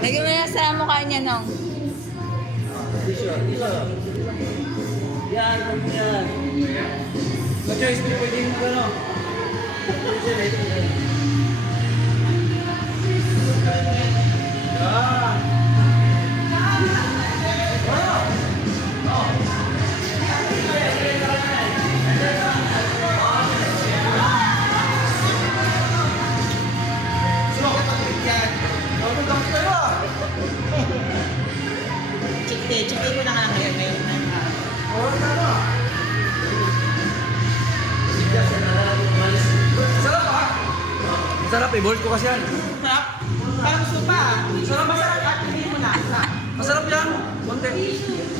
Lagyan mo na sa mukha niya, Nong. Yan. Guys, pwede mo gano. Chikti ko na nga ngayon na. Masarap eh, board ko kasi yan. Sarap. Parang supa. Sarap, masarap at hindi mo na. Masarap yan. Konti.